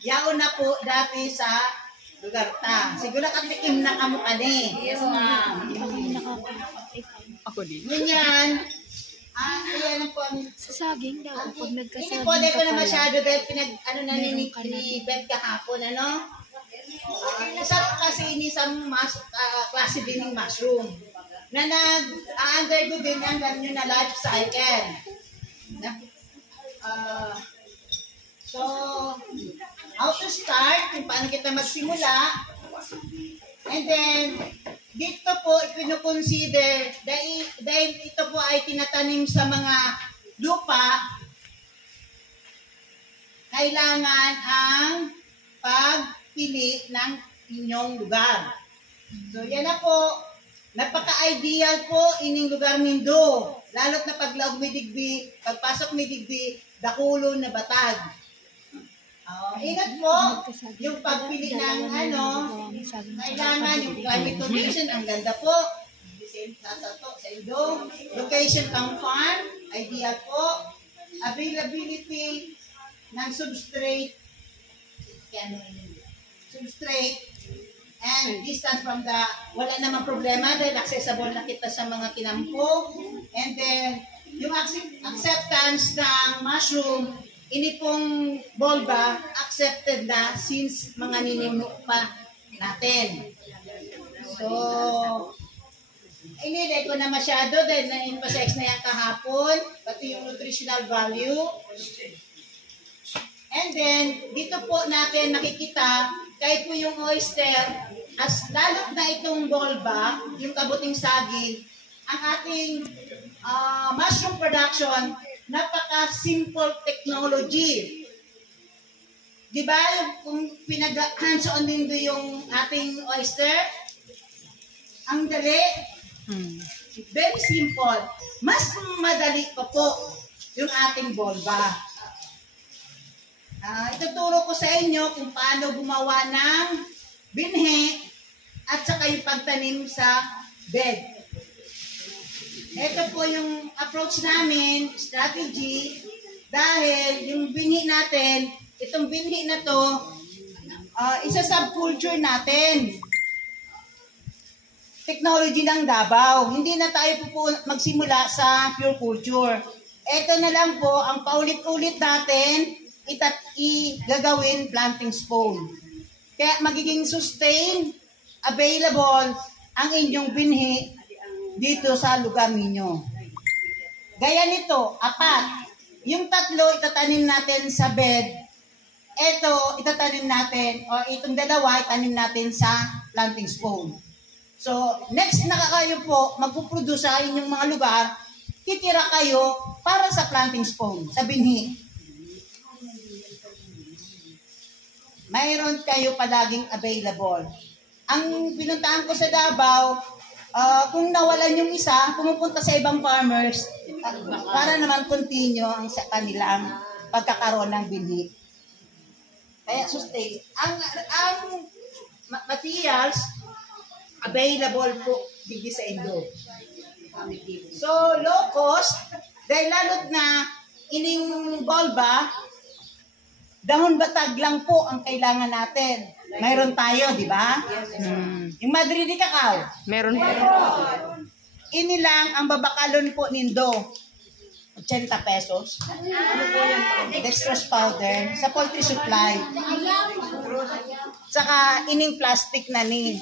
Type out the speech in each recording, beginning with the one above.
Yaon na po dati sa lugar ta. Siguro katikim na kamo kani. Yes, ma'am. Ako din. Ganyan. Ayan po. Sa saging daw, pag nagkasaging Hindi po, dahil ko na pala. masyado dahil ano na ni Ben kahapon, ano? Isa kasi ini sa klase din ng mushroom na nag-undergo din ang ganyan na life cycle. So, how to start, kung paano kita magsimula, and then, dito po, ipino-consider, dahil ito po ay tinatanim sa mga lupa, kailangan ang pagpili ng inyong lugar. So, yan na po. Napaka-ideal po ining lugar nindo. Lalo't na paglaog may digbi, pagpasok may digbi, dakulo na batag. Ingat po, yung pagpili ng kailangan yung climate condition, ang ganda po. Sa Indo, location ng farm, ideal po. Availability ng substrate, and distance from the, wala namang problema dahil accessible na kita sa mga kinampo. And then, yung acceptance ng mushroom, ini pong bulba, accepted na since mga ninimno pa natin. So, hindi ko na masyado dahil na-emphasize na yan kahapon, pati yung nutritional value. And then, dito po natin nakikita, kahit po yung oyster, as lalot na itong bulba, yung kabuting saging, ang ating mushroom production, napaka-simple technology. Di ba? Kung pinag-hands-on din yung ating oyster, ang dali, very simple. Mas madali pa po yung ating bulba. Ituturo ko sa inyo kung paano gumawa ng binhi at saka yung pagtanim sa bed. Ito po yung approach namin, strategy, dahil yung binhi natin, itong binhi na to, isa subculture natin. Technology ng Davao. Hindi na tayo po magsimula sa pure culture. Ito na lang po, ang paulit-ulit natin, gagawin planting spawn. Kaya magiging sustain, available, ang inyong binhi dito sa lugar ninyo. Gaya nito, 4. Yung 3, itatanim natin sa bed. Ito, itatanim natin, o itong 2, itanim natin sa planting spawn. So, next na kayo po, magpuproduce sa inyong mga lugar, titira kayo para sa planting spawn, sa binhi. Mayroon kayo palaging available. Ang pinuntahan ko sa Davao, kung nawalan yung isa, pumupunta sa ibang farmers para naman continue ang sa kanilang pagkakaroon ng binhi. Kaya sustain. Ang materials available po dito sa Indo. So, low cost, dahil lalot na ining bulba, dahon batag lang po ang kailangan natin. Mayroon tayo, di ba? Yung Madrid cacao. Meron pa. Ini lang ang babakalon po nindo. 80 pesos. Ano po yan? Dextrose powder sa poultry supply. Saka ining plastic na ni.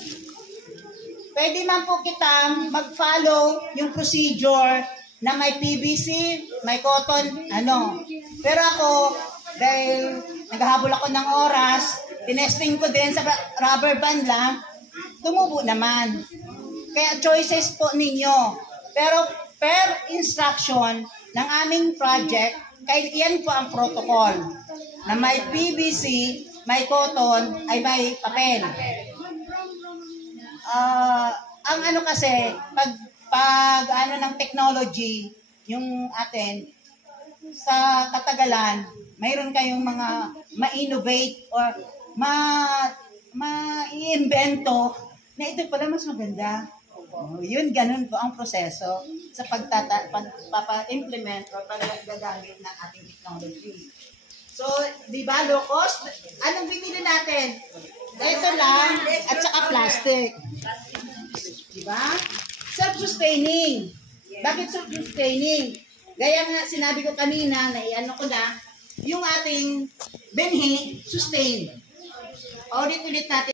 Pwede man po kita mag-follow yung procedure na may PVC, may cotton, ano. Pero ako, dahil naghahabol ako ng oras, tinesting ko din sa rubber band lang, tumubo naman. Kaya choices po ninyo. Pero per instruction ng aming project, kaya yan po ang protocol. Na may PVC, may cotton, ay may papel. Ang ano kasi, pag ano ng technology, yung atin, sa katagalan, mayroon kayong mga ma-innovate or ma-iimbento na ito pala mas maganda. Yun, ganun po ang proseso sa pagpapa-implement or paggagamit ng ating technology. So, di ba, low cost? Anong natin. Ito lang, at saka plastic. Diba? Self-sustaining. Bakit self-sustaining? Gaya nga sinabi ko kanina, na i-ano ko na, yung ating benhi, sustain. Ulit-ulit natin.